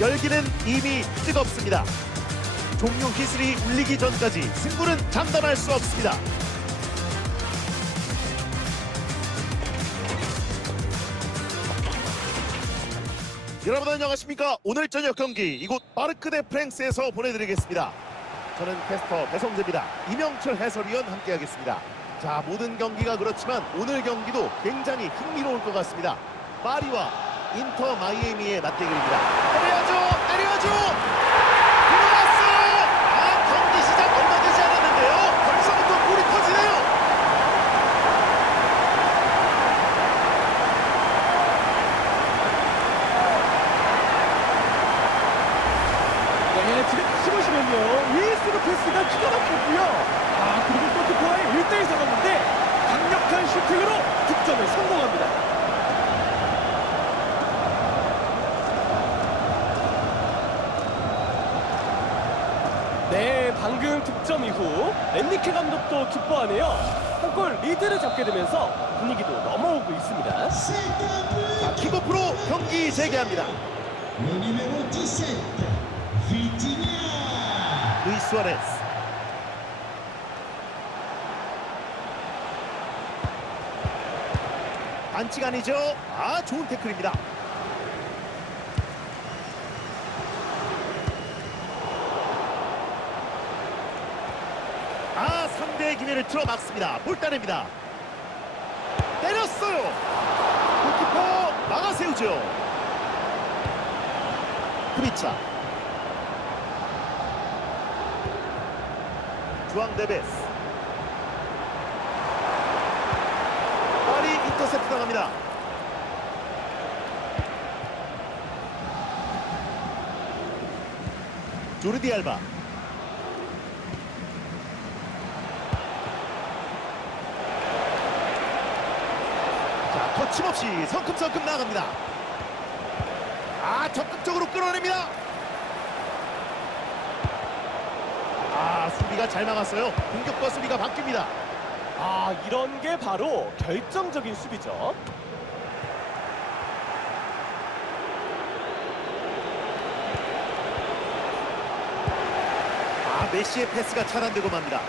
열기는 이미 뜨겁습니다. 종료 휘슬이 울리기 전까지 승부는 장담할 수 없습니다. 여러분 안녕하십니까? 오늘 저녁 경기 이곳 파르크 대 프랭스에서 보내드리겠습니다. 저는 캐스터 배성재입니다. 이명철 해설위원 함께하겠습니다. 자 모든 경기가 그렇지만 오늘 경기도 굉장히 흥미로울 것 같습니다. 파리와 인터 마이애미의 맞대결입니다. 때려야죠, 때려야죠. 들어갔어요. 아 경기 시작 얼마 되지 않았는데요. 벌써부터 골이 터지네요. 네, 지금 다시 보시면요. 이스루 패스가 기가 막혔고요. 아, 그리고 골키퍼와의 1대1 상황인데 강력한 슈팅으로 득점에 성공합니다. 네, 방금 득점 이후 엔리케 감독도 기뻐하네요. 한 골 리드를 잡게 되면서 분위기도 넘어오고 있습니다. 자 킥오프로 경기 재개합니다. Le numéro 17, Vitinha. 루이스 수아레스. 반칙 아니죠? 아 좋은 태클입니다. 아 상대의 기회를 틀어막습니다. 볼따냅니다. 때렸어요. 골키퍼 막아세우죠. 크비차. 주앙 데베스. 파리 인터셉트 당합니다. 조르디 알바. 거침없이 성큼성큼 나갑니다. 아, 적극적으로 끌어냅니다. 아, 수비가 잘 막았어요. 공격과 수비가 바뀝니다. 아, 이런 게 바로 결정적인 수비죠. 아, 메시의 패스가 차단되고 맙니다.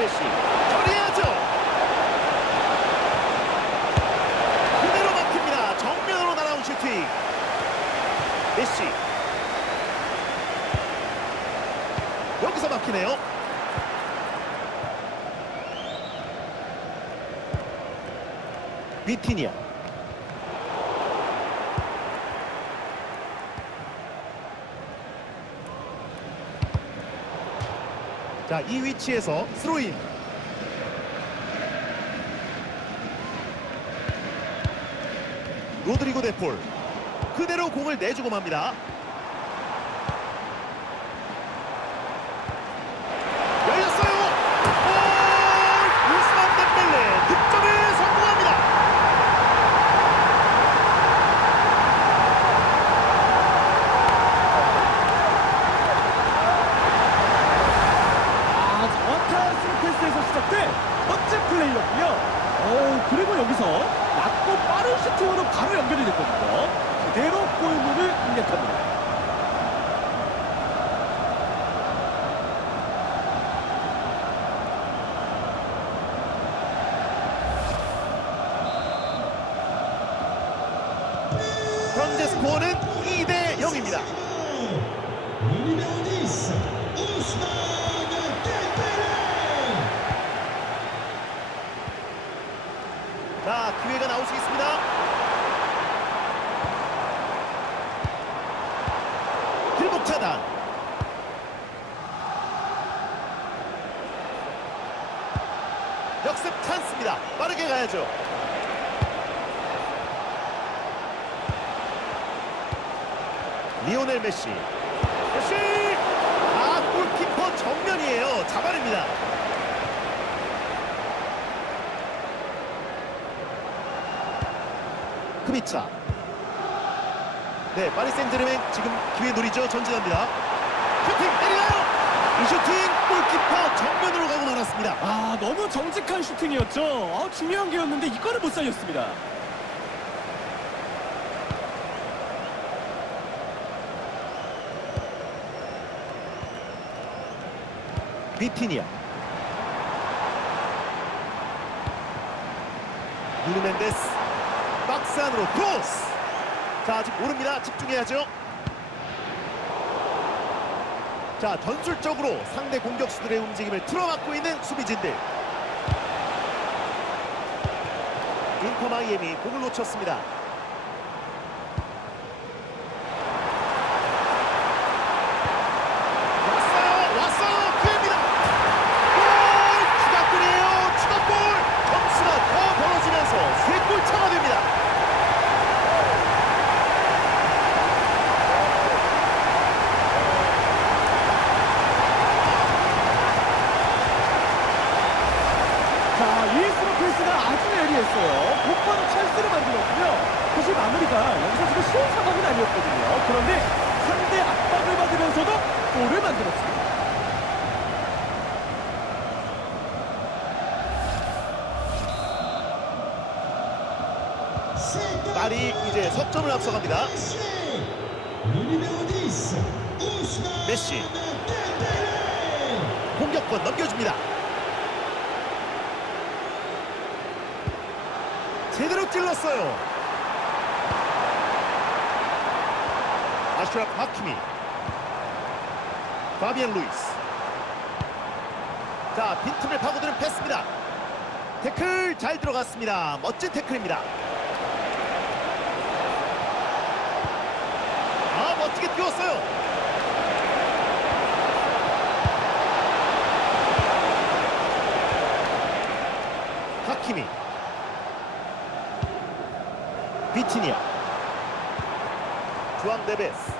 메시 처리해야죠. 그대로 막힙니다. 정면으로 날아온 슈팅. 메시 여기서 막히네요. 비티니아 자, 이 위치에서 스로인. 로드리고 데폴. 그대로 공을 내주고 맙니다. 열렸어요. 골! 우스만 덴벨레 득점에 성공합니다. 아, 정확한 스루패스에서 시작된 멋진 플레이였고요. 어, 여기서 낮고 빠른 슈팅으로 바로 연결이 됐거든요. 그대로 골문을 공략합니다. 현재 스코어는 2대 0입니다. Le numéro 10, Ousmane Dembélé. 자, 기회가 나올 수 있습니다. 길목 차단. 역습 찬스입니다. 빠르게 가야죠. 리오넬 메시. 메시! 아, 골키퍼 정면이에요. 잡아냅니다. 크비차. 네, 파리 생제르맹 지금 기회 노리죠. 전진합니다. 슈팅 때리나요? 이 슈팅 골키퍼 정면으로 가고 말았습니다. 아 너무 정직한 슈팅이었죠. 아, 중요한 게였는데 이거를 못 살렸습니다. 비티니아 누르멘데스 박스 안으로 크로스 자 아직 모릅니다. 집중해야죠. 자 전술적으로 상대 공격수들의 움직임을 틀어막고 있는 수비진들. 인터 마이애미 공을 놓쳤습니다 왔어요 왔어요 기회입니다 골! 추가골이에요 추가골 점수가 더 벌어지면서 세 골 차가 됩니다 자, 이스로 예리했어요. 곧바로 찬스를 만들었고요. 사실 마무리가 여기서 지금 쉬운 상황은 아니었거든요. 그런데 상대 압박을 받으면서도 골을 만들었습니다. 말이 이제 석점을 앞서갑니다 Numéro 10, Ousmane 메시. 공격권 넘겨줍니다 제대로 찔렀어요. 아슈라프 하키미. 파비안 루이스. 자 빈틈을 파고드는 패스입니다. 태클 잘 들어갔습니다. 멋진 태클입니다. 아 멋지게 뛰었어요. 하키미 비티니아 주앙 데베스.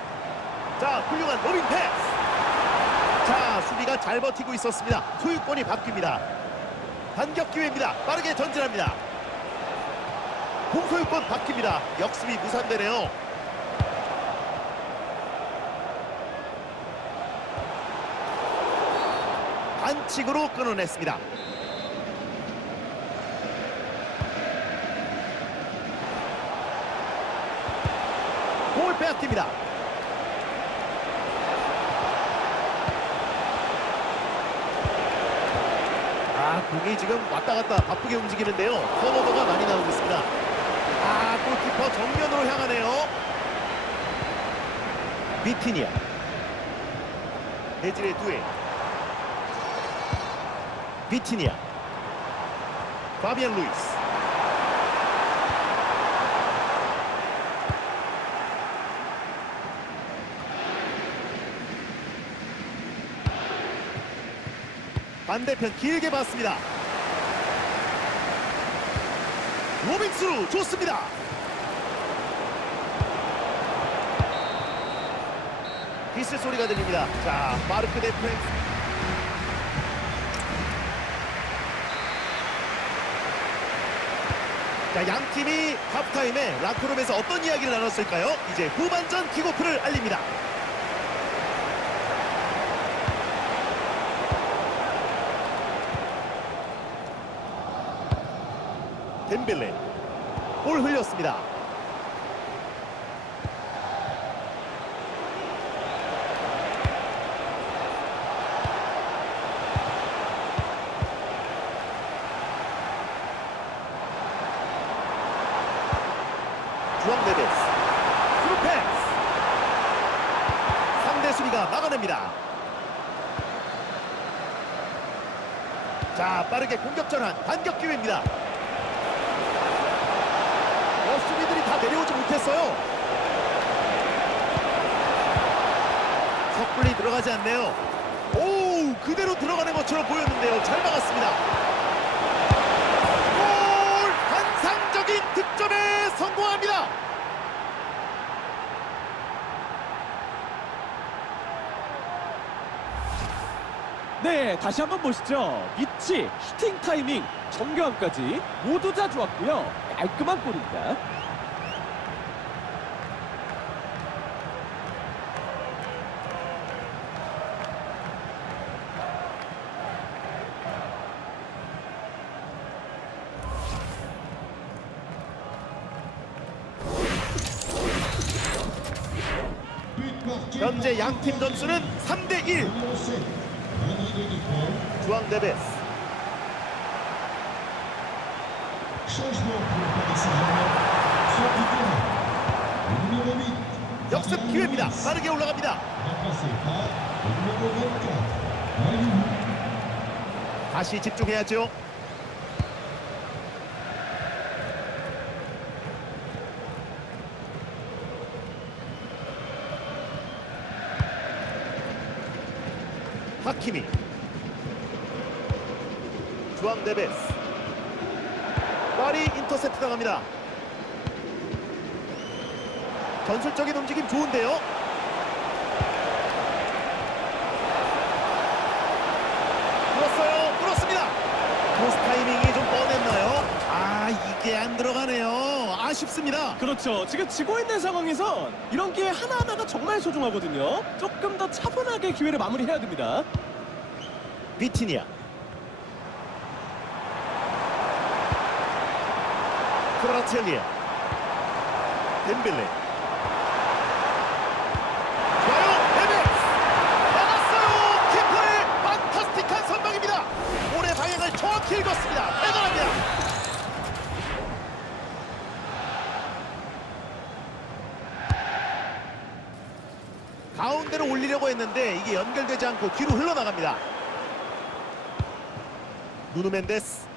자 훌륭한 로빙 패스. 자 수비가 잘 버티고 있었습니다. 소유권이 바뀝니다. 반격 기회입니다. 빠르게 전진합니다. 공소유권 바뀝니다. 역습이 무산되네요. 반칙으로 끊어냈습니다 공을 빼앗깁니다. 아, 공이 지금 왔다 갔다 바쁘게 움직이는데요. 턴오버가 많이 나오고 있습니다. 아, 골키퍼 정면으로 향하네요. 비티니아. 베질의 두에. 비티니아. 파비안 루이스. 반대편 길게 봤습니다. 로빙스루 좋습니다. 비슬 소리가 들립니다. 자, 마르크 대 프랭스. 자, 양 팀이 하프타임에 라크룸에서 어떤 이야기를 나눴을까요? 이제 후반전 킥오프를 알립니다. 덴벨레 볼 흘렸습니다. 주앙 네베스 스루 패스 상대 수비가 막아냅니다. 자 빠르게 공격 전환 반격 기회입니다. 어, 수비들이 다 내려오지 못했어요. 섣불리 들어가지 않네요. 오, 그대로 들어가는 것처럼 보였는데요. 잘 막았습니다. 골! 환상적인 득점에 성공합니다. 네, 다시 한번 보시죠. 위치, 슈팅 타이밍, 정교함까지 모두 다 좋았고요. 깔끔한 골입니다. 현재 양팀 점수는 3대 1. numéro 7, Henri de Dupont. 주앙 데베스. Changement pour le Paris Saint-Germain. Sur du terrain. Le numéro 8. 역습 기회입니다. 빠르게 올라갑니다. Remplacé par le numéro 24. Malou. 다시 집중해야죠. 키미 주앙 데베스 파리 인터셉트 당합니다. 전술적인 움직임 좋은데요. 뚫었어요. 뚫었습니다. 크로스 타이밍이 좀 뻔했나요? 아 이게 안 들어가네요. 아쉽습니다. 그렇죠. 지금 지고 있는 상황에서 이런 기회 하나하나가 정말 소중하거든요. 조금 더 차분하게 기회를 마무리해야 됩니다. 비티니아. 키퍼의 판타스틱한 선방입니다. 볼의 방향을 정확히 읽었습니다. 대단합니다. 가운데로 올리려고 했는데 이게 연결되지 않고 뒤로 흘러나갑니다 누누 멘데스.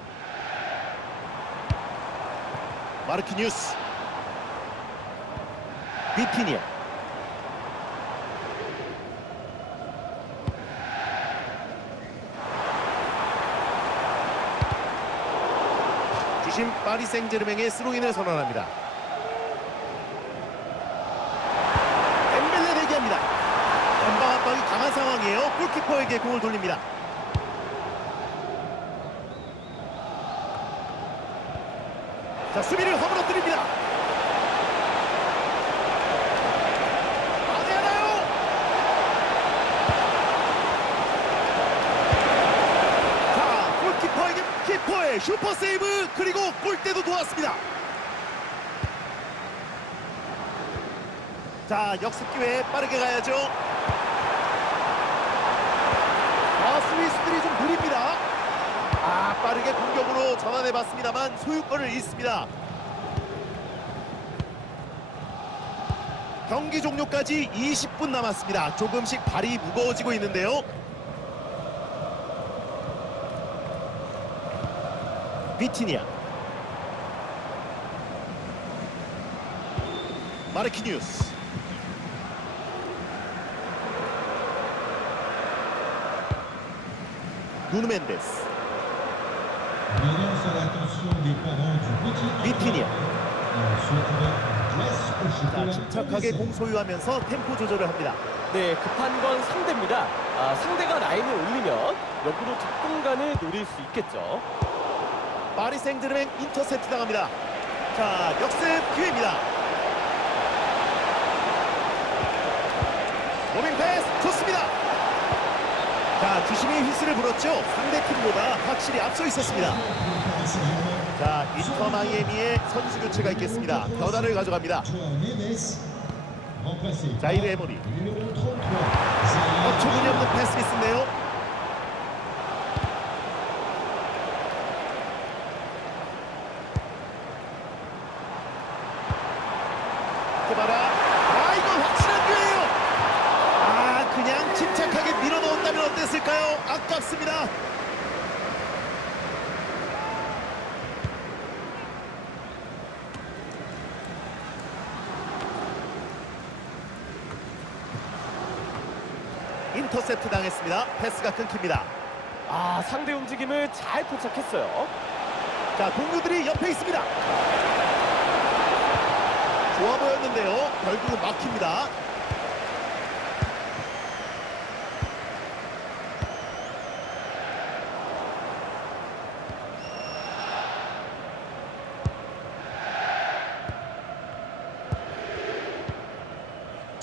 마르키뉴스. 비티니아. 주심 파리 생제르맹의 스로인을 선언합니다. 엠벨레 대기합니다. 전방 압박이 강한 상황이에요. 골키퍼에게 공을 돌립니다 자 수비를 허물어뜨립니다. 안해 하나요? 자 골키퍼에게 키퍼의 슈퍼 세이브 그리고 골대도 놓았습니다. 자 역습 기회 빠르게 가야죠. 아 스위스들이 좀 느립니다. 아 빠르게 공격으로 전환해봤습니다만 소유권을 잃습니다. 경기 종료까지 20분 남았습니다. 조금씩 발이 무거워지고 있는데요. 비티니아 마르키뉴스 누누 멘데스 au 자. 침착하게 공 소유하면서 템포 조절을 합니다. 네, 급한 건 상대입니다. 아, 상대가 라인을 올리면 역으로 뒷공간을 노릴 수 있겠죠. 파리 생제르맹 인터셉트 당합니다. 자, 역습 기회입니다. 로빙 패스 좋습니다. 자, 주심이 휘슬을 불었죠. 상대 팀보다 확실히 앞서 있었습니다. 자, 인터 마이애미의 선수 교체가 있겠습니다. 변화를 가져갑니다. 자이르 에모리. le numéro 33. Zaire. 어처구니 없는 패스 미스인데요. 그바라 아 이거 확실한 기회예요 아 그냥 침착하게 밀어 어땠을까요? 아깝습니다. 인터셉트 당했습니다. 패스가 끊깁니다. 아, 상대 움직임을 잘 포착했어요. 자 동료들이 옆에 있습니다. 좋아 보였는데요. 결국은 막힙니다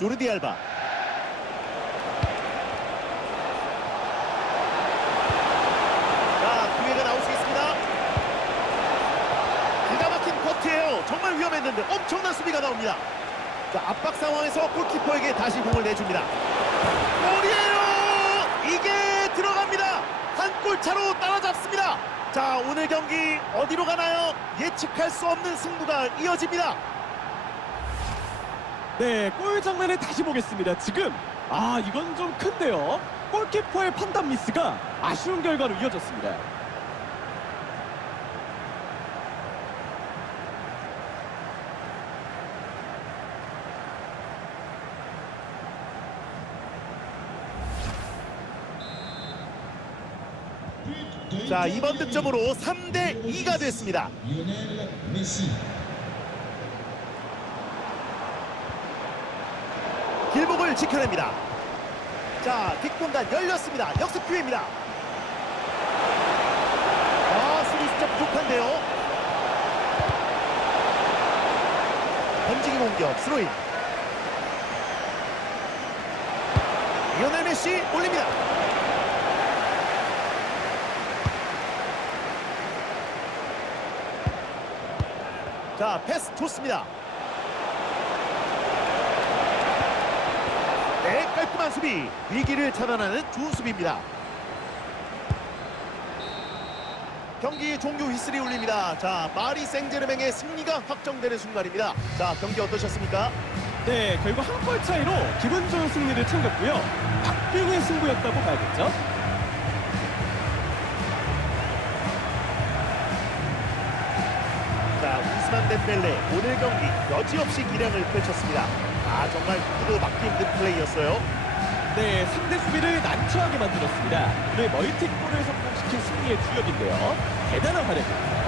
조르디 알바 자 기회가 나올 수 있습니다 기가 막힌 커트예요 정말 위험했는데 엄청난 수비가 나옵니다 자, 압박 상황에서 골키퍼에게 다시 공을 내줍니다. 골이에요! 이게 들어갑니다. 한 골 차로 따라잡습니다. 자, 오늘 경기 어디로 가나요? 예측할 수 없는 승부가 이어집니다. 네, 골 장면을 다시 보겠습니다. 지금 아 이건 좀 큰데요. 골키퍼의 판단 미스가 아쉬운 결과로 이어졌습니다. 자, 이번 득점으로 3대 2가 됐습니다. 길목을 지켜냅니다. 자, 뒷공간 열렸습니다. 역습 기회입니다. 아, 수비 숫자 부족한데요. 던지기 공격, 스로인. 리오넬 메시 올립니다. 자, 패스 좋습니다. 네, 깔끔한 수비. 위기를 차단하는 좋은 수비입니다. 경기 종료 휘슬이 울립니다. 자, 마리 생제르맹의 승리가 확정되는 순간입니다. 자, 경기 어떠셨습니까? 네, 결국 한 골 차이로 기분 좋은 승리를 챙겼고요. 박빙의 승부였다고 봐야겠죠. 자, 우스만 덴벨레 오늘 경기 여지없이 기량을 펼쳤습니다. 아, 정말 누구도 막기 힘든 플레이였어요. 네, 상대 수비를 난처하게 만들었습니다. 오늘 멀티골을 성공시킨 승리의 주역인데요. 대단한 활약입니다.